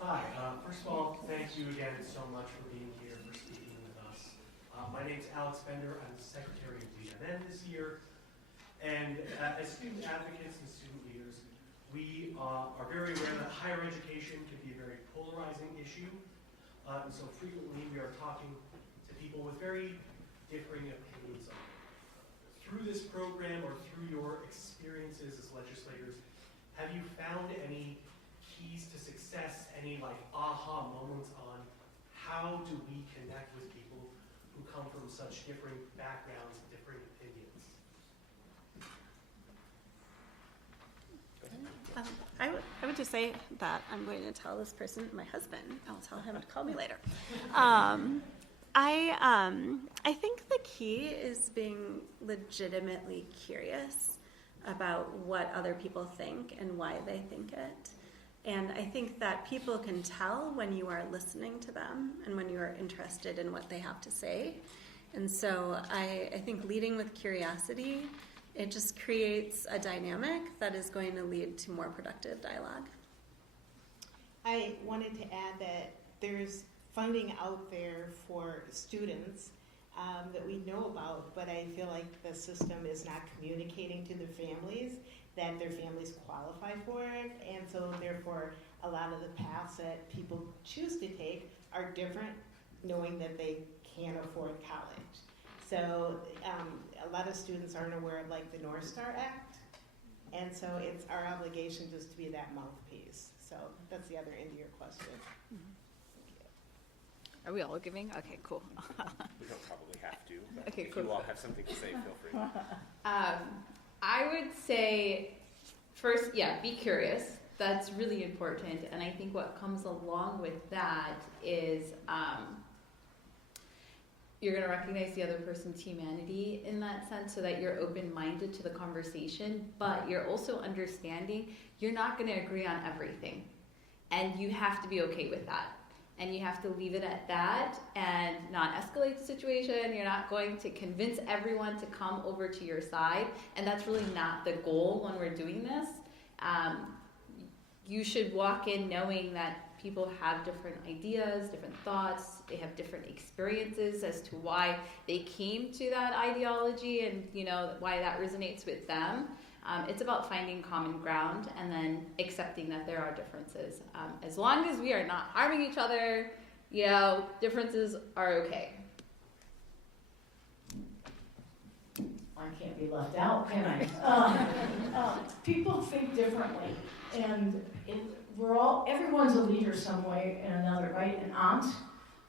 Hi. First of all, thank you again so much for being here, for speaking with us. My name's Alex Bender. I'm the Secretary of LeadMN this year. And as student advocates and student leaders, we are very aware that higher education can be a very polarizing issue. And so frequently we are talking to people with very differing opinions on it. Through this program or through your experiences as legislators, have you found any keys to success, any aha moments on how do we connect with people who come from such different backgrounds and different opinions? I would just say that I'm going to tell this person, my husband, I'll tell him to call me later. I think the key is being legitimately curious about what other people think and why they think it. And I think that people can tell when you are listening to them and when you are interested in what they have to say. And so I think leading with curiosity, it just creates a dynamic that is going to lead to more productive dialogue. I wanted to add that there's funding out there for students that we know about, but I feel like the system is not communicating to their families that their families qualify for it, and so therefore a lot of the paths that people choose to take are different, knowing that they can't afford college. So a lot of students aren't aware of the North Star Act, and so it's our obligation just to be that mouthpiece. So that's the other end of your question. Are we all giving? Okay, cool. We don't probably have to, but Okay, if cool. you all have something to say, feel free. I would say, first, be curious. That's really important. And I think what comes along with that is you're going to recognize the other person's humanity in that sense, so that you're open-minded to the conversation, but you're also understanding you're not going to agree on everything, and you have to be okay with that. And you have to leave it at that and not escalate the situation. You're not going to convince everyone to come over to your side, and that's really not the goal when we're doing this. You should walk in knowing that people have different ideas, different thoughts, they have different experiences as to why they came to that ideology and, you know, why that resonates with them. It's about finding common ground and then accepting that there are differences. As long as we are not harming each other, you know, differences are okay. I can't be left out, can I? People think differently, and everyone's a leader some way and another, right? An aunt,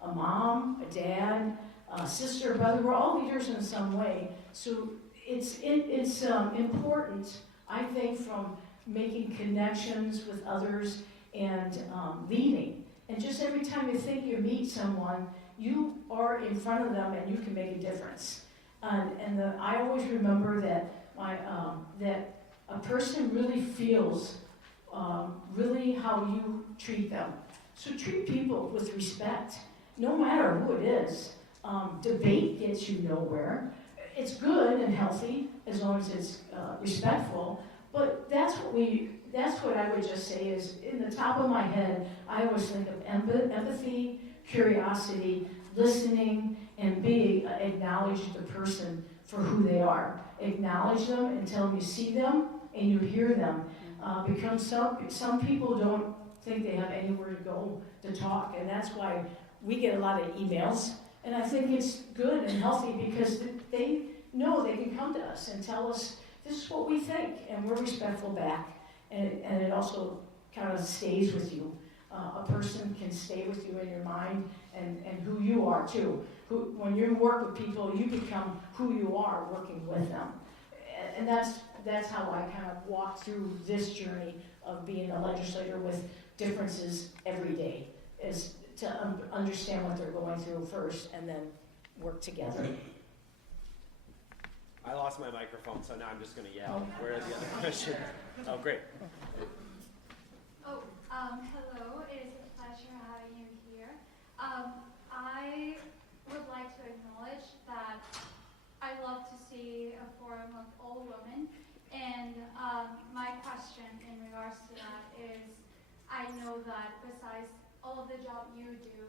a mom, a dad, a sister, a brother, we're all leaders in some way. So it's important, I think, from making connections with others and leading. And just every time you think you meet someone, you are in front of them and you can make a difference. I always remember that that a person really feels really how you treat them. So treat people with respect, no matter who it is. Debate gets you nowhere. It's good and healthy as long as it's respectful. But that's what I would just say is, in the top of my head, I always think of empathy, curiosity, listening, and acknowledge the person for who they are. Acknowledge them and tell them you see them and you hear them. Because some people don't think they have anywhere to go to talk, and that's why we get a lot of emails. And I think it's good and healthy because they know they can come to us and tell us this is what we think, and we're respectful back. And it also kind of stays with you. A person can stay with you in your mind and who you are too. When you work with people, you become who you are working with them. And that's how I kind of walk through this journey of being a legislator with differences every day, is to understand what they're going through first and then work together. I lost my microphone, so now I'm just going to yell. Where is the other question? Oh, great. Hello. It is a pleasure having you here. I would like to acknowledge that I love to see a forum of all women, and my question in regards to that is, I know that besides all of the job you do,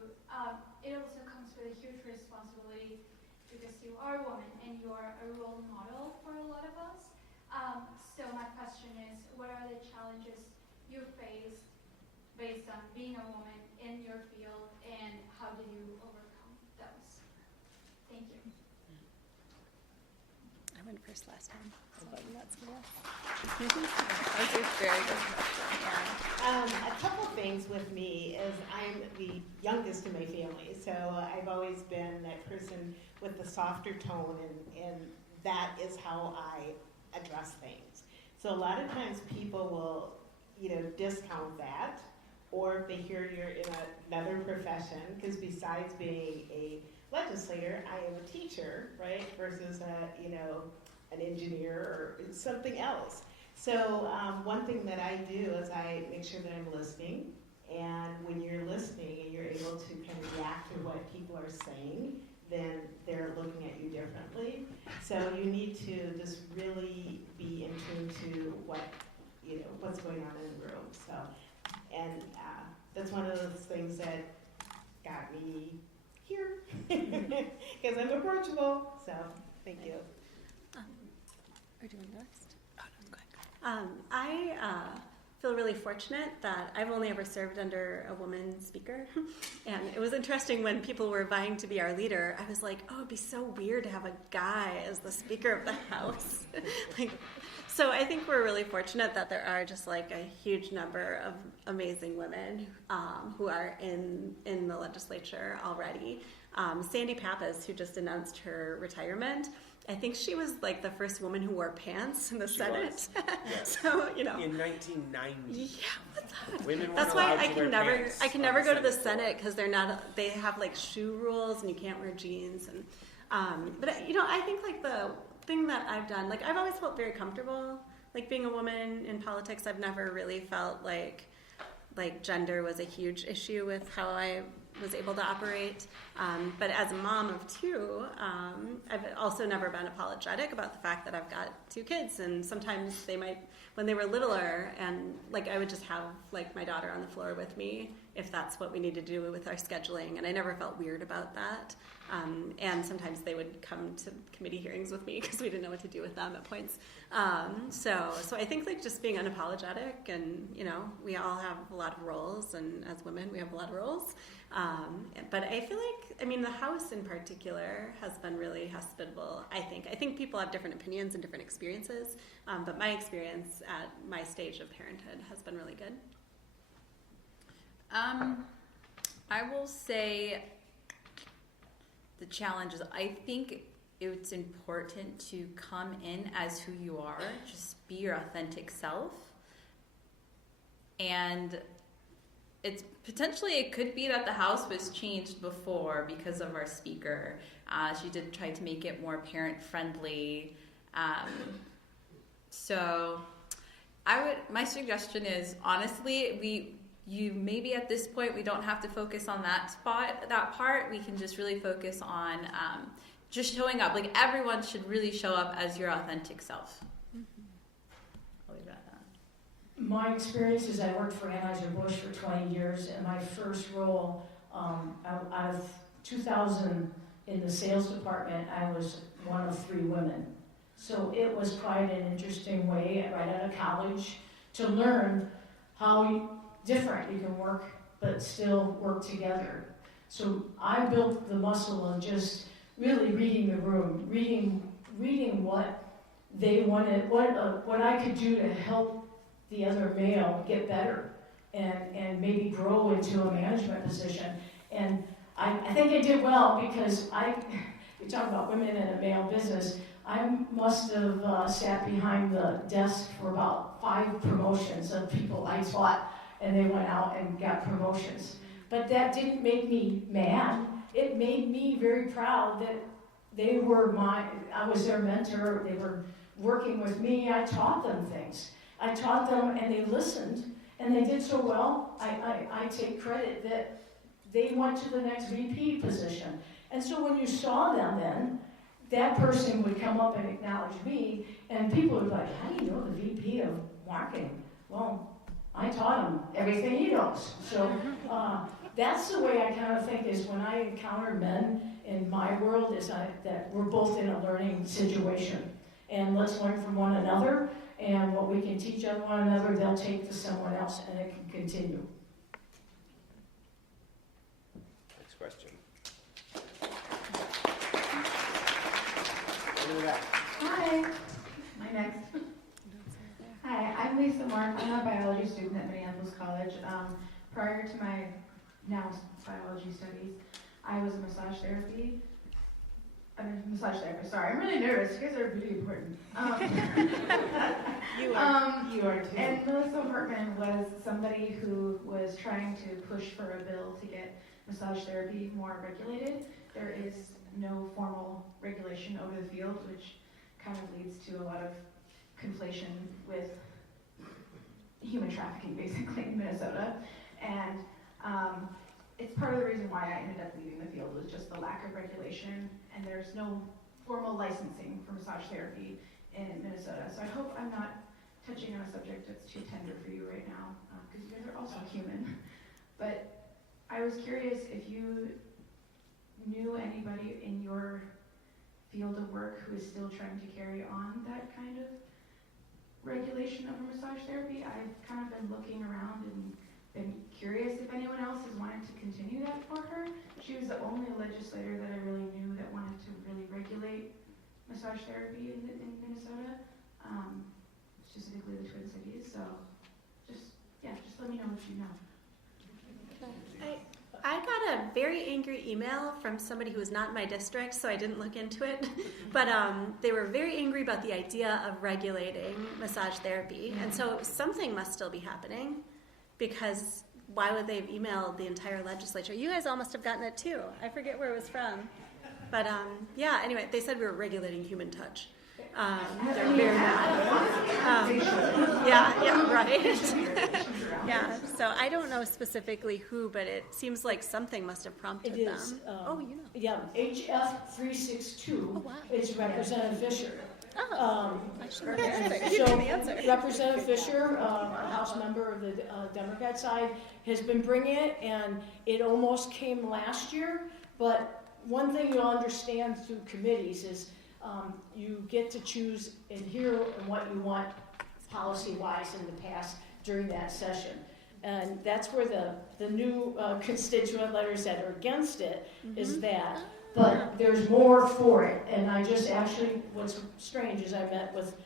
it also comes with a huge responsibility because you are a woman and you are a role model for a lot of us. So my question is, what are the challenges you faced based on being a woman in your field, and how did you overcome those? Thank you. I went first last time. So that's good. That's a very good question. A couple things with me is I'm the youngest in my family, so I've always been that person with the softer tone, and that is how I address things. So a lot of times people will, discount that, or if they hear you're in another profession, because besides being a legislator, I am a teacher, right, versus an engineer or something else. So one thing that I do is I make sure that I'm listening, and when you're listening and you're able to kind of react to what people are saying, then they're looking at you differently. So you need to just really be in tune to what's going on in the room. So, and that's one of those things that got me here, because I'm approachable. So thank you. Are you doing next? Oh, no, go ahead. I feel really fortunate that I've only ever served under a woman speaker. And it was interesting when people were vying to be our leader. I was like, oh, it'd be so weird to have a guy as the Speaker of the House. So I think we're really fortunate that there are just like a huge number of amazing women who are in the legislature already. Sandy Pappas, who just announced her retirement, I think she was like the first woman who wore pants in the She Senate. was. Yes. So, you know. In 1990. Yeah, what's that? Women That's weren't why allowed I to can wear never, pants I can on never go to the Senate floor. Senate because they're not. They have like shoe rules, and you can't wear jeans. And but you know, I think like the thing that I've done, like I've always felt very comfortable, like being a woman in politics. I've never really felt like gender was a huge issue with how I was able to operate. But as a mom of two, I've also never been apologetic about the fact that I've got two kids. And sometimes they might, when they were littler, and like I would just have like my daughter on the floor with me if that's what we need to do with our scheduling. And I never felt weird about that. And sometimes they would come to committee hearings with me because we didn't know what to do with them at points. So I think like just being unapologetic, and you know, we all have a lot of roles, and as women we have a lot of roles. But I feel like, I mean, the House in particular has been really hospitable, I think. I think people have different opinions and different experiences, but my experience at my stage of parenthood has been really good. I will say the challenge is, I think it's important to come in as who you are, just be your authentic self. And it's potentially, it could be that the House was changed before because of our speaker. She did try to make it more parent friendly. So my suggestion is, honestly, you maybe at this point we don't have to focus on that part. We can just really focus on just showing up. Like everyone should really show up as your authentic self. I'll leave it at that. My experience is I worked for Anheuser-Busch for 20 years, and my first role out of 2,000 in the sales department, I was one of 3 women. So it was quite an interesting way right out of college to learn how different you can work but still work together. So I built the muscle of just really reading the room, reading what they wanted, what I could do to help the other male get better and maybe grow into a management position. And I think I did well because we talk about women in a male business. I must have sat behind the desk for about 5 promotions of people I taught, and they went out and got promotions. But that didn't make me mad. It made me very proud that they were I was their mentor. They were working with me. I taught them things. I taught them, and they listened, and they did so well. I take credit that they went to the next VP position. And so when you saw them then, that person would come up and acknowledge me, and people would be like, how do you know the VP of marketing? Well, I taught him everything he knows. So that's the way I kind of think is when I encounter men in my world is that we're both in a learning situation. And let's learn from one another, and what we can teach on one another, they'll take to someone else, and it can continue. Next question. Hi. My next. Hi, I'm Lisa Mark. I'm a biology student at Minneapolis College. Prior to my now biology studies, I was a massage therapist. Sorry, I'm really nervous. You guys are really important. You are too. And Melissa Hartman was somebody who was trying to push for a bill to get massage therapy more regulated. There is no formal regulation over the field, which kind of leads to a lot of conflation with human trafficking, basically, in Minnesota. And it's part of the reason why I ended up leaving the field was just the lack of regulation, and there's no formal licensing for massage therapy in Minnesota. So I hope I'm not touching on a subject that's too tender for you right now, because you guys are also human. But I was curious if you knew anybody in your field of work who is still trying to carry on that kind of regulation over massage therapy. I've kind of been looking around and been curious if anyone else has wanted to continue that for her. She was the only legislator that I really knew that wanted to really regulate massage therapy in Minnesota, specifically the Twin Cities. So just let me know what you know. I got a very angry email from somebody who was not in my district, so I didn't look into it. But they were very angry about the idea of regulating massage therapy. And so something must still be happening, because why would they have emailed the entire legislature? You guys all must have gotten it too. I forget where it was from. But yeah, anyway, they said we were regulating human touch. They're very mad. Yeah, right. Yeah, so I don't know specifically who, but it seems like something must have prompted It is, them. Oh, you know. Yeah, HF 362. Oh, wow. It's Representative Fisher. Oh, I should have answered. You So knew the answer. Representative Fisher, a House member of the Democrat side, has been bringing it, and it almost came last year. But one thing you'll understand through committees is you get to choose and hear what you want policy-wise in the past during that session. And that's where the new constituent letters that are against it is that. But there's more for it. And I just actually, what's strange is I met with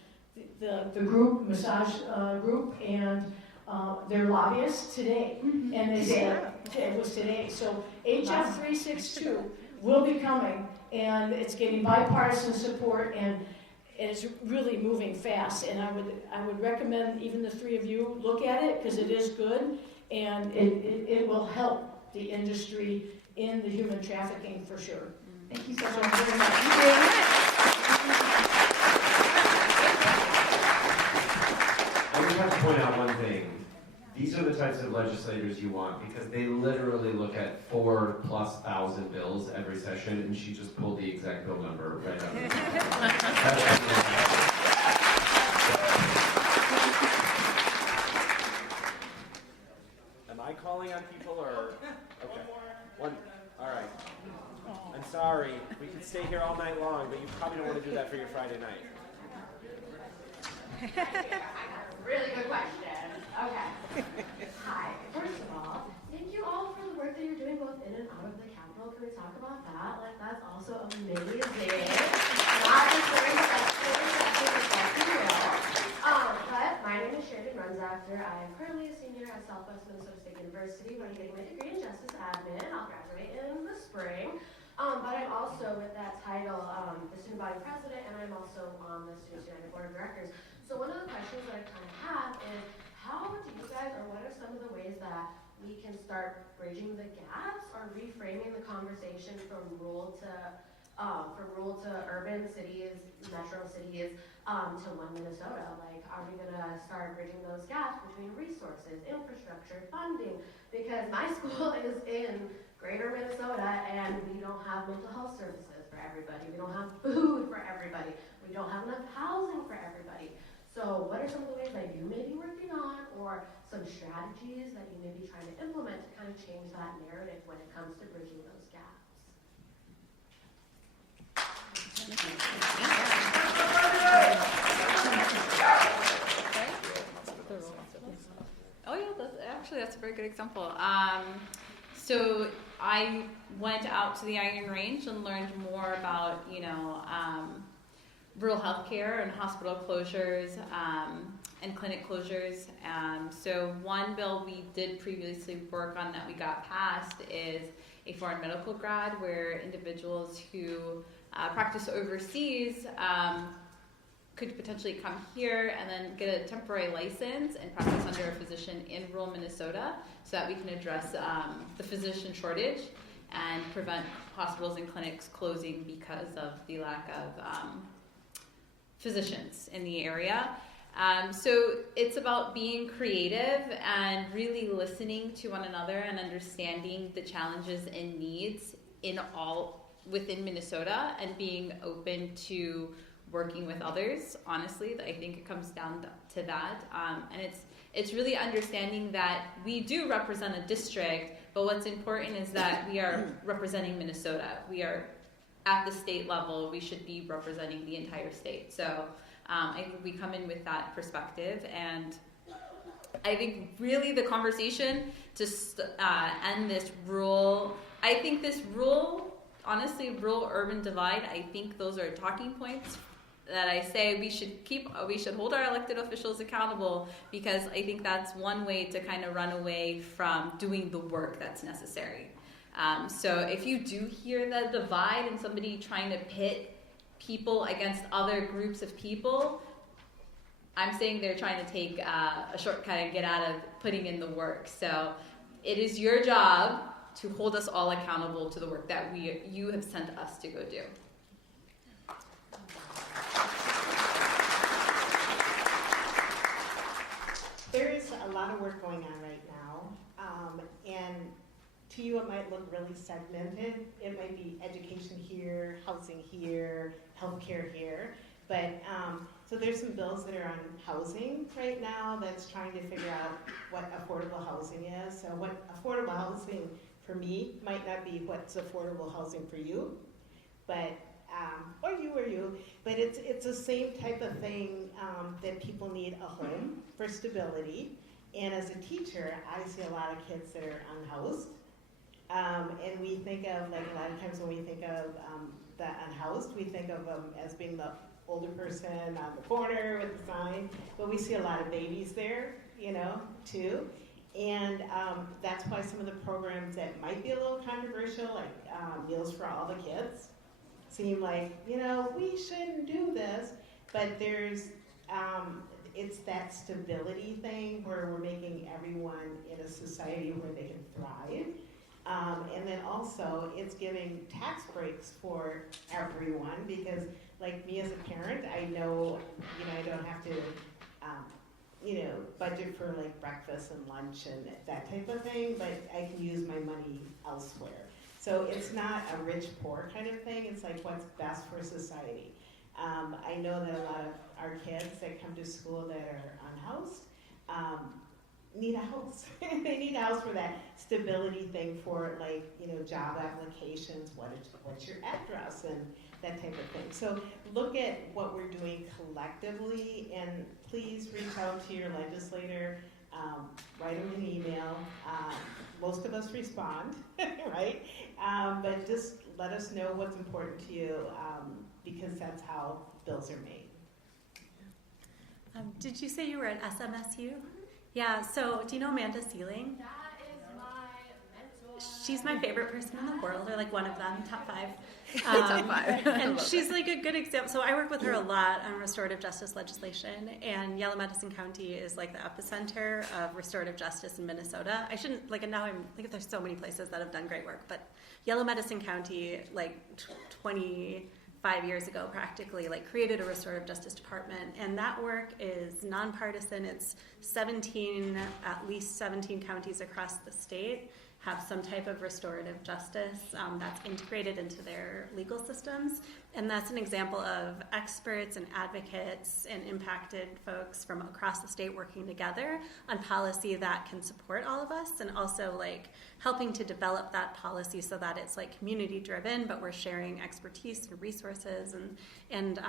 the group, massage group, and their lobbyists today. And they said, it was today. So HF 362 will be coming, and it's getting bipartisan support, and it's really moving fast. And I would recommend even the three of you look at it, because it is good, and it will help the industry in the human trafficking for sure. Thank you so much. Very much. I just have to point out one thing. These are the types of legislators you want, because they literally look at 4,000+ bills every session, and she just pulled the exact bill number right out of it. Am I calling on people, or? Okay. One. All right. I'm sorry. We could stay here all night long, but you probably don't want to do that for your Friday night. Really good question. Okay. Hi. First of all, thank you all for the work that you're doing both in and out of the Capitol. Can we talk about that? Like, that's also amazing. Not just during the legislative session, but my name is Shannon Runzactor. I am currently a senior at Southwest Minnesota State University, where I'm getting my degree in Justice Admin. I'll graduate in the spring. But I'm also, with that title, the student body president, and I'm also on the Students United Board of Directors. So one of the questions that I kind of have is, how do you guys, or what are some of the ways that we can start bridging the gaps or reframing the conversation from rural to urban cities, metro cities, to one Minnesota? Like, are we gonna start bridging those gaps between resources, infrastructure, funding? Because my school is in Greater Minnesota, and we don't have mental health services for everybody. We don't have food for everybody. We don't have enough housing for everybody. So what are some of the ways that you may be working on, or some strategies that you may be trying to implement to kind of change that narrative when it comes to bridging those gaps? Oh yeah, that's a very good example. So I went out to the Iron Range and learned more about, rural healthcare and hospital closures and clinic closures. So one bill we did previously work on that we got passed is a foreign medical grad, where individuals who practice overseas could potentially come here and then get a temporary license and practice under a physician in rural Minnesota, so that we can address the physician shortage and prevent hospitals and clinics closing because of the lack of physicians in the area. So it's about being creative and really listening to one another and understanding the challenges and needs within Minnesota, and being open to working with others. Honestly, I think it comes down to that. And it's really understanding that we do represent a district, but what's important is that we are representing Minnesota. We are at the state level. We should be representing the entire state. So I think we come in with that perspective, and I think really the conversation to end this rural-urban divide, I think those are talking points that I say we should hold our elected officials accountable, because I think that's one way to kind of run away from doing the work that's necessary. So if you do hear the divide and somebody trying to pit people against other groups of people, I'm saying they're trying to take a shortcut and get out of putting in the work. So it is your job to hold us all accountable to the work that you have sent us to go do. There is a lot of work going on right now, and to you it might look really segmented. It might be education here, housing here, healthcare here, but so there's some bills that are on housing right now that's trying to figure out what affordable housing is. So what affordable housing for me might not be what's affordable housing for you, but or you, but it's the same type of thing that people need a home for stability. And as a teacher, I see a lot of kids that are unhoused. And we think of, like a lot of times when we think of the unhoused, we think of them as being the older person on the corner with the sign, but we see a lot of babies there, too. And that's why some of the programs that might be a little controversial, like Meals for All the Kids, seem like, we shouldn't do this, but there's, it's that stability thing where we're making everyone in a society where they can thrive. And then also, it's giving tax breaks for everyone because, like me as a parent, I know, I don't have to, budget for like breakfast and lunch and that type of thing, but I can use my money elsewhere. So it's not a rich-poor kind of thing. It's like what's best for society. I know that a lot of our kids that come to school that are unhoused need a house. They need a house for that stability thing for job applications, what's your address and that type of thing. So look at what we're doing collectively and please reach out to your legislator, write them an email. Most of us respond, right? But just let us know what's important to you because that's how bills are made. Did you say you were at SMSU? Yeah, so do you know Amanda Sealing? That is my mentor. She's my favorite person in the world, or like one of them, top 5. Top 5. And she's like a good example. So I work with her a lot on restorative justice legislation, and Yellow Medicine County is like the epicenter of restorative justice in Minnesota. I shouldn't, now I'm, there's so many places that have done great work, but Yellow Medicine County, 25 years ago practically, created a restorative justice department, and that work is nonpartisan. It's at least 17 counties across the state have some type of restorative justice that's integrated into their legal systems. And that's an example of experts and advocates and impacted folks from across the state working together on policy that can support all of us, and also helping to develop that policy so that it's community driven, but we're sharing expertise and resources. And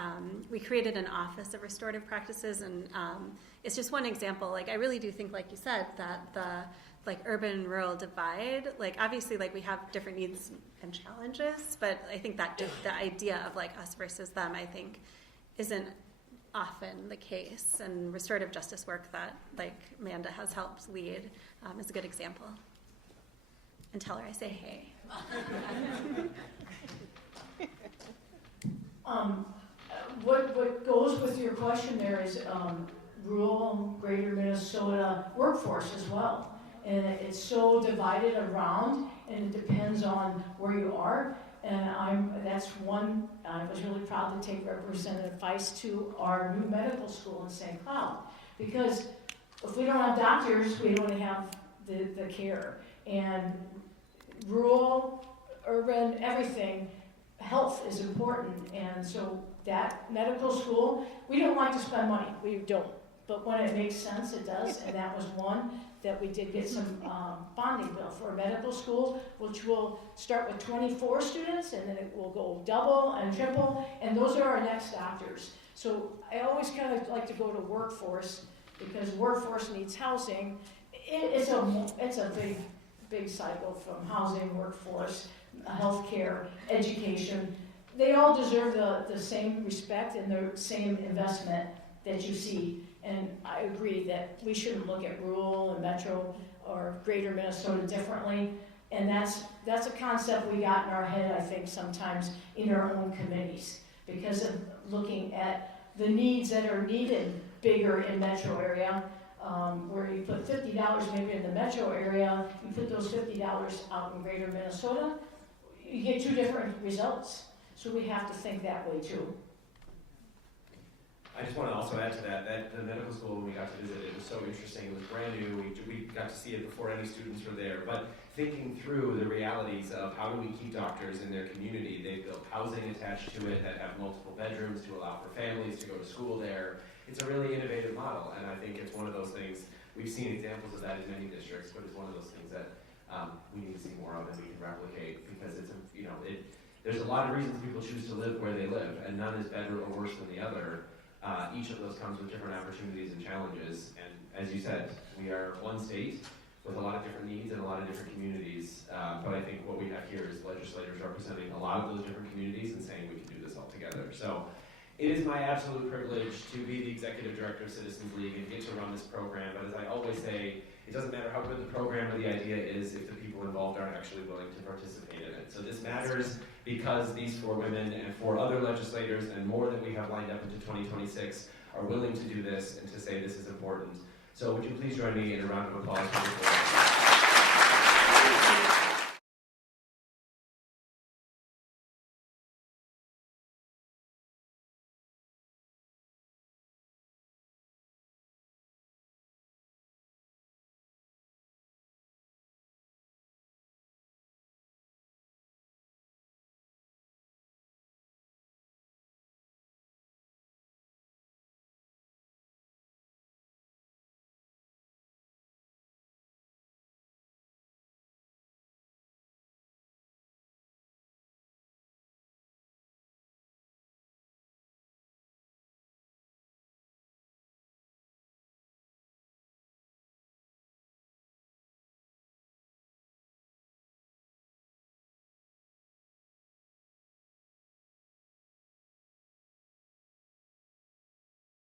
we created an office of restorative practices, and it's just one example. I really do think, like you said, that the urban and rural divide, obviously we have different needs and challenges, but I think that the idea of us versus them, I think, isn't often the case. And restorative justice work that Amanda has helped lead is a good example. And tell her I say hey. What goes with your question there is rural greater Minnesota workforce as well. And it's so divided around, and it depends on where you are. And that's one, I was really proud to take Representative Feist to our new medical school in St. Cloud. Because if we don't have doctors, we don't have the care. And rural, urban, everything, health is important. And so that medical school, we don't like to spend money, we don't. But when it makes sense, it does, and that was one that we did get some bonding bill for a medical school, which will start with 24 students, and then it will go double and triple, and those are our next doctors. So I always kind of like to go to workforce, because workforce needs housing. It's a big cycle from housing, workforce, healthcare, education. They all deserve the same respect and the same investment that you see. And I agree that we shouldn't look at rural and metro or greater Minnesota differently. And that's that's a concept we got in our head, I think, sometimes in our own committees, because of looking at the needs that are needed bigger in metro area, where you put $50 maybe in the metro area, you put those $50 out in greater Minnesota, you get two different results. So we have to think that way too. I just want to also add to that the medical school, when we got to visit, it was so interesting. It was brand new. We got to see it before any students were there. But thinking through the realities of how do we keep doctors in their community, they've built housing attached to it that have multiple bedrooms to allow for families to go to school there. It's a really innovative model, and I think it's one of those things, we've seen examples of that in many districts, but it's one of those things that we need to see more of and we can replicate, because it's there's a lot of reasons people choose to live where they live, and none is better or worse than the other. Each of those comes with different opportunities and challenges, and as you said, we are one state with a lot of different needs and a lot of different communities, but I think what we have here is legislators representing a lot of those different communities and saying we can do this all together. So it is my absolute privilege to be the executive director of Citizens League and get to run this program, but as I always say, it doesn't matter how good the program or the idea is if the people involved aren't actually willing to participate in it. So this matters because these 4 women and 4 other legislators and more that we have lined up into 2026 are willing to do this and to say this is important. So would you please join me in a round of applause for the board?